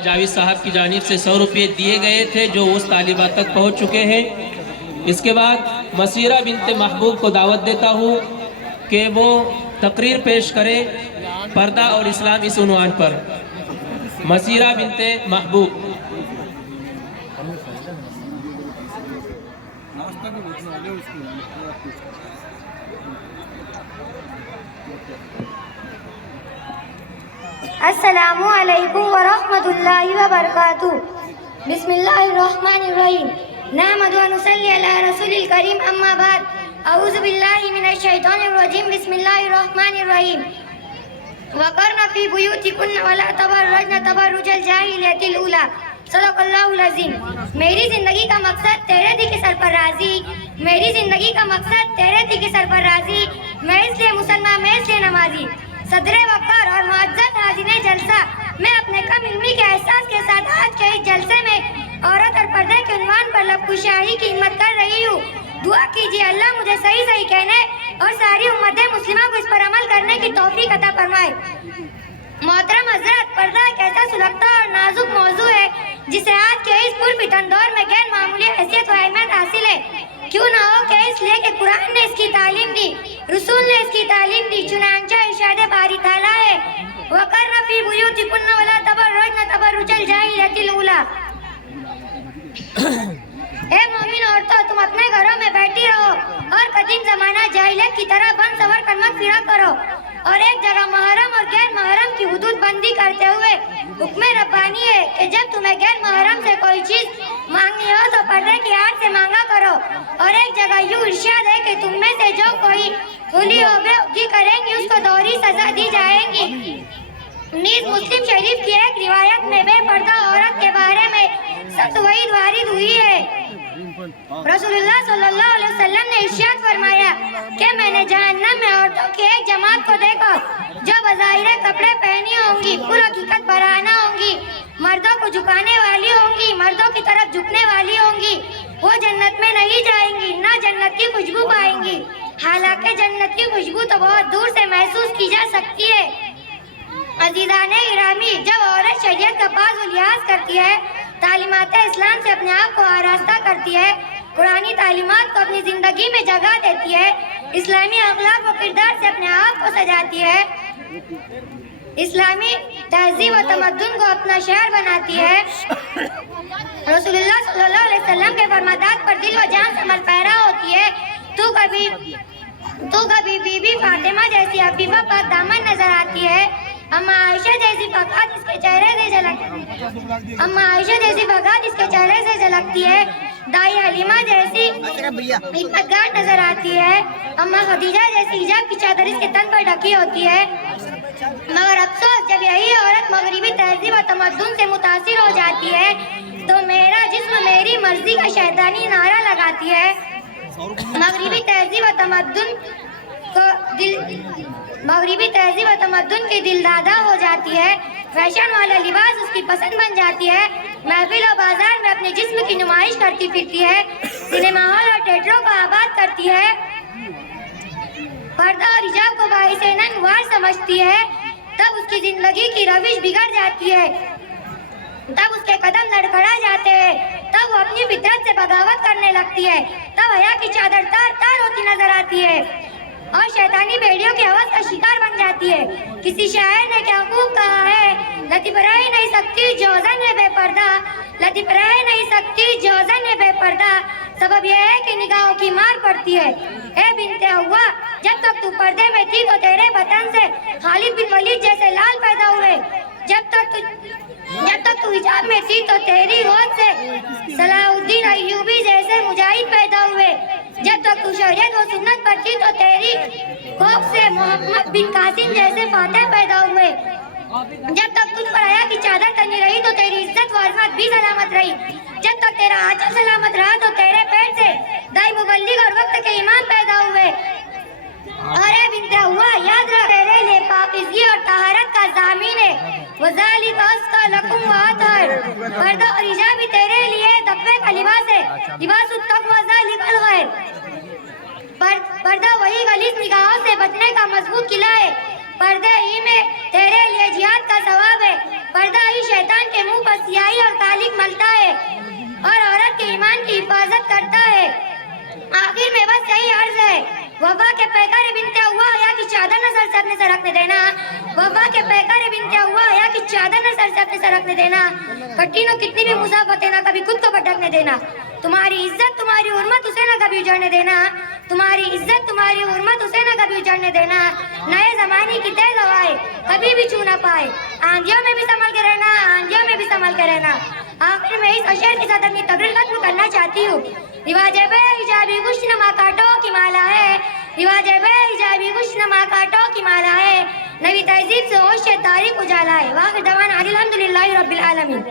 जावेद साहब की जानिब से 100 रुपये दिए गए थे जो उस तालिबा तक पहुंच चुके हैं। इसके बाद मसीरा बिनते महबूब को दावत देता हूं कि वो तकरीर पेश करे पर्दा और इस्लाम इस उन्वान पर। मसीरा बिनते महबूब। अस्सलामु अलैकुम व रहमतुल्लाहि व बरकातुहू। बिस्मिल्लाहिर्रहमानिर्रहीम। नहमदु व नुसल्ली अला रसूलिल करीम, अम्मा बाद। अऊज़ु बिल्लाहि मिनश शैतानिर रजीम। बिस्मिल्लाहिर्रहमानिर्रहीम। वक़र्न फ़ी बुयूतिकुन्न व ला तबर्रजन तबर्रुजल जाहिलियतिल ऊला। सदक़ल्लाहुल अज़ीम। मेरी ज़िंदगी का मकसद तेरे दी की सरफराज़ी, मेरी ज़िंदगी का मकसद तेरे दी की सरफराज़ी। मैं इसलिए मुसलमान, मैं इसलिए नमाजी। सदरे वक़ार और मुअज़्ज़ज़ हाज़िने जलसा, मैं अपने कम इल्मी के एहसास के साथ आज के इस जलसे में औरत और पर्दे के उन्वान पर लबकुशाही की हिम्मत कर रही हूँ। दुआ कीजिए अल्लाह मुझे सही सही कहने और सारी उम्मत मुस्लिमा को इस पर अमल करने की तौफीक अता फरमाए। मोहतरम हज़रत, पर्दा एक ऐसा सुलगता और नाजुक मौजू है जिसे आज के इस पुरफितन दौर में गैर मामूली हैसियत व अहमियत हासिल है। क्यों ना हो कि इसलिए कि कुरान ने इसकी तालीम दी, रसूल ने इसकी तालीम दी। चुनांचा इरशाद बारी ताला है, वक़र्न फ़ी बुयूतिकुन्न व ला तबर्रजन तबर्रुजल जाहिलियतिल ऊला। ए मोमिन औरतों, तुम अपने घरों में बैठी रहो और कदीम जमाना जाहिलियत की तरह बन सवर कर मत फिरा करो और एक जगह महरम और गैर महरम की हुदूद बंदी करते हुए हुक्म रब्बानी है कि जब तुम्हें गैर महरम से कोई चीज मांगनी हो तो पर्दे की आड़ से मांगा करो। और एक जगह यूं इरशाद है कि तुम में से जो कोई खुली हो बेहुकी करेंगी उसको दोहरी सजा दी जाएगी। नीज मुस्लिम शरीफ की एक रिवायत में बेपर्दा औरत के बारे में सख्त वईद वारिद हुई है। रसूलुल्लाह सल्लल्लाहु अलैहि वसल्लम ने इरशाद फरमाया कि मैंने जहन्नम में औरतों की एक जमात को देखा जो बज़ाहिर कपड़े पहनी होंगी, पूरा हकीकत बराना होंगी, मर्दों को झुकाने वाली होंगी, मर्दों की तरफ झुकने वाली होंगी। वो जन्नत में नहीं जाएंगी, ना जन्नत की खुशबू पाएंगी। हालांकि जन्नत की खुशबू तो बहुत दूर से महसूस की जा सकती है। अज़ीज़ाने गिरामी, जब औरत शरीयत का पास व लिहाज करती है, तालीमात इस्लाम से अपने आप को आरास्ता करती है, कुरानी तालीमात को अपनी ज़िंदगी में जगह देती है, इस्लामी अखलाक व किरदार से अपने आप को सजाती है, इस्लामी तहज़ीब व तमद्दुन को अपना शहर बनाती है, रसूलुल्लाह सल्लल्लाहु अलैहि वसल्लम के फरमादात पर दिल व जान से अमल पैरा होती है, तू कभी बीबी फातिमा जैसी अफीफा पाक दामन नजर आती है, अम्मा आयशा जैसी फ़क़ात इसके चेहरे से झलकती है, दाई हलीमा जैसी हिम्मतगार नजर आती है, अम्मा खदीजा जैसी हिजाब की चादर इसके तन पर ढकी होती है। मगर अफसोस, जब यही औरत मगरिबी तहज़ीब व तमद्दुन से मुतासिर हो जाती है तो मेरा जिस्म मेरी मर्जी का शैतानी नारा लगाती है। मगरिबी तहज़ीब व तमद्दुन की दिलदादा हो जाती है, फैशन वाला लिबास उसकी पसंद बन जाती है, महफिल और बाजार में अपने जिस्म की नुमाइश करती फिरती है, सिनेमा हॉल और थिएटरों को आबाद करती है, पर्दा और हिजाब को बाइसे नंगवार समझती है। तब उसकी जिंदगी की रविश बिगड़ जाती है, तब उसके कदम लड़खड़ा जाते हैं, तब वो अपनी फितरत से बगावत करने लगती है, तब हया की चादर तार तार होती नजर आती है और शैतानी बेड़ियों की हवस का शिकार बन जाती है। किसी शायर ने क्या खूब कहा है, लतीफ रह नहीं सकती जोज़न है बेपर्दा, लतीफ रह नहीं सकती जोज़न है बेपर्दा, सबब यह है कि निगाहों की मार पड़ती है। ए बिनते हव्वा, जब तक तू पर्दे में थी तो तेरे बतन से खालिद बिन वलीद जैसे लाल पैदा हुए, जब तक तू हिजाब में थी तो तेरी गोद से सलाहुद्दीन अय्यूबी जैसे मुजाहिद पैदा हुए, जब तक तू शरीयत व सुन्नत पर थी तो तेरी कोख से मोहम्मद बिन कासिम जैसे फातिह पैदा हुए, जब तक तुझ पर हया की चादर तनी रही तो तेरी इज्जत व अज़मत भी सलामत रही, जब तक तेरा आंचल सलामत रहा तो तेरे पेट से दाई मुबल्लिग और वक्त के ईमान पैदा हुए। अरे बिनते हुआ, याद रख तेरे लिए पाकीज़गी और तहारत का ज़ामीन है, वज़ालिक अस्का लकुम व अतहर। पर्दा और हिजाब भी तेरे लिए तक़वे का लिबास है, लिबासुत तक़वा ज़ालिकल खैर। पर्दा वही गलीज़ निगाहों से बचने का मजबूत किला है, पर्दे ही में तेरे लिए जिहाद का सवाब है, पर्दा ही शैतान के मुंह पर सियाही और कालिक मलता है और औरत के ईमान की हिफाजत करता है। आखिर में बस यही अर्ज है, वफा के पैकार बिनते हुआ हया की चादर न सर से अपने सर रखने देना। वफा के पैकार बिनते हुआ हया की चादर न सर से अपने सर रखने देना। कठिन कितनी भी मुसाफतें ना कभी खुद को भटकने देना। तुम्हारी इज्जत तुम्हारी हुर्मत उसे ना कभी उजाड़ने देना। तुम्हारी इज्जत तुम्हारी हुर्मत उसे ना कभी उजाड़ने देना। नए जमाने की तेज हवाएं कभी भी छू ना पाए। आंधियों में भी संभल के रहना, आंधियों में भी संभल के रहना। आखिर में इस अशर के साथ अपनी तकरीर खत्म करना चाहती हूँ। रिवाज बे हिजाबी गुश्न मा काटो की माला है। रिवाज बे हिजाबी गुश्न मा काटो की माला है। नवी तहजीब से होश तारीख उजाला है। वाखिर दवाना अल्हम्दुलिल्लाहि रब्बिल आलमीन।